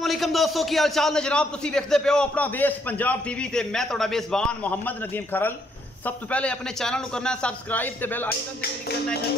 अस्सलामुअलैकुम दोस्तों की हाल चाल ने जनाब तुसी देखते पे हो अपना देश पंजाब टीवी ते मैं तुहाडा मेज़बान मोहम्मद नदीम खरल। सब तो पहले अपने चैनल को करना है सब्सक्राइब ते बेल आइकन ते क्लिक करना है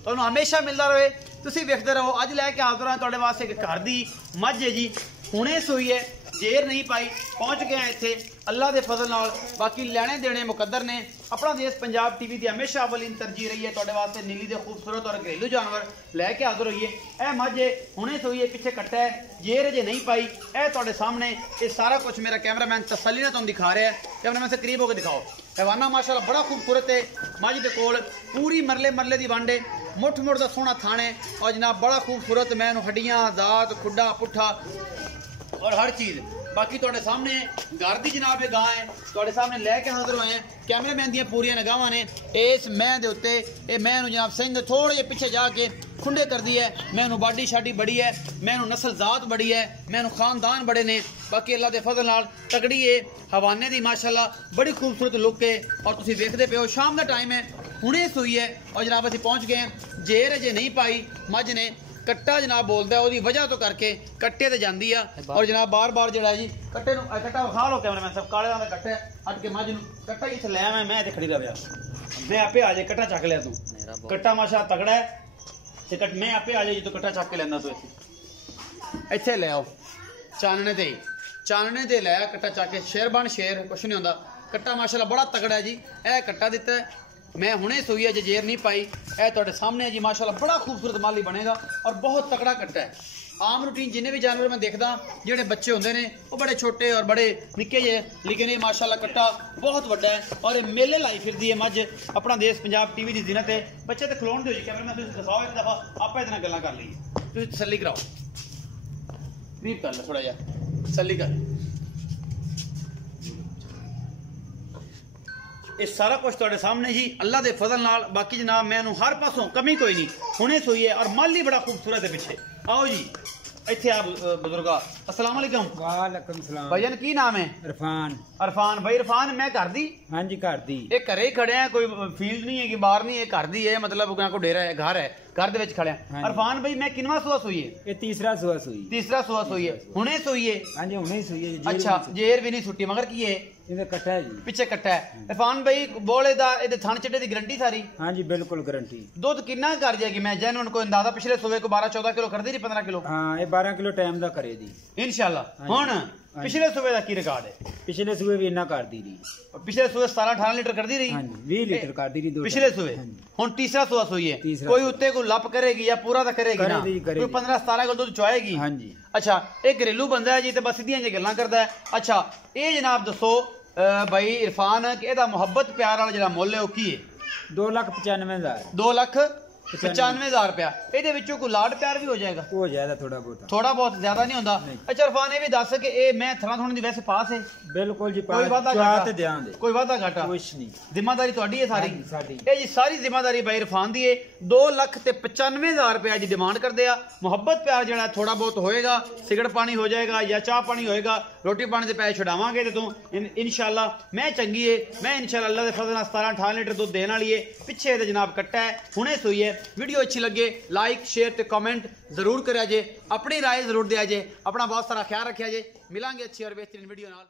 तुहानू हमेशा मिलता रहे। तुसी देखते रहो। अज लैके हाजिर हां तुहाडे वास्ते एक घर दी मझ है जी, हुणे सूई है, जेर नहीं पाई, पहुंच गए हैं इत्थे अल्लाह के फजल नाल। बाकी लेने देने मुकद्दर ने। अपना देश पंजाब टीवी की हमेशा अवलीन तरजीह रही है तुहाडे वास्ते नीली दे खूबसूरत और घरेलू जानवर लैके हाजिर होइए। ए मझ है, हुणे सूई है, पिछे कट्टा है, जेर अजे नहीं पाई, ए तुहाडे सामने ये सारा कुछ मेरा कैमरामैन तसल्ली ने तुहानू दिखा रहा है। कैमरामैन से करीब होकर दिखाओ। हैवाना माशाअल्लाह बड़ा खूबसूरत है। मझ दे कोल पूरी मरले मरले की वंड है, मुठ मुठ का सोहना थाने और जनाब बड़ा खूबसूरत। मैं हड्डियां दात खुडा पुट्ठा और हर चीज़। बाकी तुहाडे सामने घर की जनाब ये गां है तुहाडे सामने लैके हाजिर होए हैं। कैमरामैन दी पूरियां निगाहां ने इस मैं दे उत्ते। ये मैं जनाब सिंह थोड़े जे पिछे जाके खुंडे कर दी है। मैनू बाडी शाडी बड़ी है, मैनू नस्ल जात बड़ी है, मैनू खानदान बड़े ने। बाकी अल्लाह के फजल नाल तगड़ी है। हवाने दी माशाअल्लाह बड़ी खूबसूरत लुक है और तुसीं देखदे पे हो शाम का टाइम है, हुणे सूई है और जनाब असीं पहुंच गए हैं। जेर अजे नहीं पाई मझ ने, कट्टा जनाब बोलता है उसकी वजह तो करके कट्टे ते जांदी आ। और जनाब बार बार जो है जी कट्टे कट्टा खा लो कैमरामैन साहब काले रंग का कट्टा अट के मझ कट्टा इस लै मैं इत्थे खड़ी रहा मैं आपे आ जाए कट्टा चक लिया तू कट्टा माशा तगड़ा है ते मैं आपे आ जाए जो कट्टा चक के लेंदा तू इत्थे ले आओ चानने ते लै कट्टा चक के शेर बन शेर कुछ नहीं होंदा। कट्टा माशाल्लाह बड़ा तगड़ा है जी। ए कट्टा दिता है मैं हुणे सूई है, जेर नहीं पाई। ए तुहाडे सामने है जी माशाल्लाह बड़ा खूबसूरत माली बनेगा और बहुत तगड़ा कट्टा है। आम रूटीन जिन्हें भी जानवर मैं देखदा जेडे बच्चे होंदे ने वो बड़े छोटे और बड़े निक्के जे, लेकिन ये माशाल्लाह कट्टा बहुत बड़ा है और मेले लाई फिरदी है मझ। अपना देश पंजाब टीवी की जिन्नत है। बच्चे तो खलोण दो जी कैमरामैन तुसीं दिखाओ एक दफा आप इहदे नाल गल्लां कर लईए। तुसीं तसल्ली कराओ, करीब कर लो थोड़ा जिहा तसल्ली कर। ये सारा कुछ तुहाडे सामने जी अल्लाह के फजल नाल। बाकी जनाब मैनू हर पासों कमी कोई नहीं, हुणे सूई है और माली बड़ा खूबसूरत है पिछे। आओ जी इत्थे आप बुजुर्गा। अस्सलाम वालेकुम। वालेकुम सलाम। भाईजान की नाम है? इरफान। इरफान भाई। इरफान मैं घर दी? हाँ जी घर दी। ये घरे ही खड़े हैं, कोई फील्ड नहीं है कि बाहर नहीं है, घर दी है मतलब को डेरा है, घर है, घर दे विच खड़े हैं। इरफान भाई मैं किनवा सुआ सूई है? ये तीसरा सुआ सूई। तीसरा सुआ सूई है, हुणे सूई है? हाँ जी हुणे सूई है। अच्छा जेर भी नहीं सुट्टी मगर की है? ये कट्टा है जी, पिछे कट्टा है। इरफान भाई बोले दा इहदे थन चिट्टे दी गारंटी सारी? हाँ जी बिल्कुल गारंटी। दुध कितना कर जाएगी? मैं जैन कोई अंदाजा पिछले सूबे को 12-14 किलो कर दी नहीं 15 किलो? हाँ ये 12 किलो टाइम दा करे जी इंशाल्लाह। हुण पिछले सूबे का की रिकॉर्ड है? पिछले सूबे भी इन्ना कर दी रही। पिछले सूबे 17-18 लीटर कर दी रही? हाँ जी 20 लीटर कर दी रही पिछले सूबे। हुण तीसरा सूआ सूई है, कोई उत्ते को लप करेगी या पूरा तो करेगी ना? कोई 15-17 किलो दूध चुआएगी? हाँ जी। अच्छा एक घरेलू बंदा है जी तो बस सीधियां जी गल्लां करदा है। अच्छा ये जनाब दसो भाई इरफान कि एदा मुहब्बत प्यार वाला जिहड़ा मुੱਲ है वो की है? 2,95,000। 2,95,000 रुपया। ਇਹਦੇ ਵਿੱਚੋਂ ਕੋਈ ਲਾਡ ਪਿਆਰ ਵੀ ਹੋ ਜਾਏਗਾ? हो जाएगा थोड़ा बहुत ज्यादा नहीं होता। अच्छा इरफान ये भी दस कि ए मैं थरा थोड़ी दी वैसे पास है? बिल्कुल जी कोई वादा घाटा? ध्यान दे कोई वादा घाटा कुछ नहीं, जिम्मेदारी ਤੁਹਾਡੀ है सारी? साडी। ਇਹ जी सारी जिम्मेदारी भाई इरफान दी है। 2,95,000 रुपया जी डिमांड करते हैं। मुहब्बत प्यार जड़ा थोड़ा बहुत होएगा, सिगरेट पानी हो जाएगा या चाह पानी होएगा, रोटी पानी के पैसे छुड़ावांगे तो तू इंशाल्लाह मैं चंगी है। मैं इंशाल्लाह अल्लाह के फजल नाल 17-18 लीटर दूध देने वाली है। पिछे जनाब कट्टा है, हुणे सूई है। वीडियो अच्छी लगे लाइक शेयर ते कमेंट जरूर करा जे, अपनी राय जरूर दिया जे, अपना बहुत सारा ख्याल रखा जे। मिलांगे अच्छी और बेहतरीन वीडियो नाल।